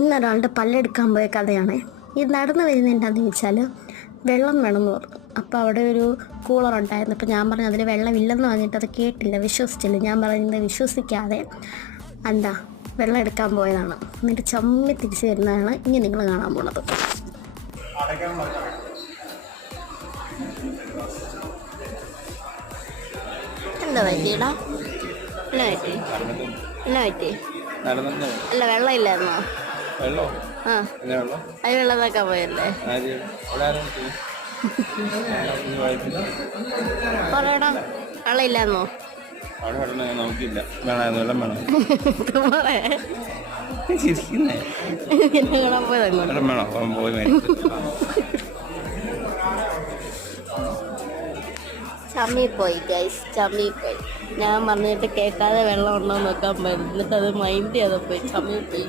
ഇന്നൊരാളുടെ പല്ലെടുക്കാൻ പോയ കഥയാണ്. ഇത് നടന്നു വരുന്നത് എന്താണെന്ന് ചോദിച്ചാൽ, വെള്ളം വേണമെന്ന് പറഞ്ഞു. അപ്പോൾ അവിടെ ഒരു കൂളർ ഉണ്ടായിരുന്നു. അപ്പോൾ ഞാൻ പറഞ്ഞു അതിൽ വെള്ളമില്ലെന്ന് പറഞ്ഞിട്ട് അത് കേട്ടില്ല, വിശ്വസിച്ചില്ല. ഞാൻ പറയുന്നത് വിശ്വസിക്കാതെ വെള്ളം എടുക്കാൻ പോയതാണ്. എന്നിട്ട് ചമ്മി തിരിച്ചു വരുന്നതാണ് ഇനി നിങ്ങൾ കാണാൻ പോണത്. എന്താ പറ്റിയടാ? എന്നാ പറ്റി? അല്ല, വെള്ളം ഇല്ലായിരുന്നോ? ആ, അത് വെള്ളം നോക്കാൻ പോയല്ലേ? പറയടാ, വെള്ളം ഇല്ലായിരുന്നോ? ചമ്മിപ്പോയി ഗൈസ്, ചമ്മിപ്പോയി. ഞാൻ പറഞ്ഞിട്ട് കേൾക്കാതെ വെള്ളം ഉണ്ടോ നോക്കാൻ പോയത്. എന്നിട്ട് അത് മൈൻഡ് ചെയ്തപ്പോയി, ചമ്മിപ്പോയി.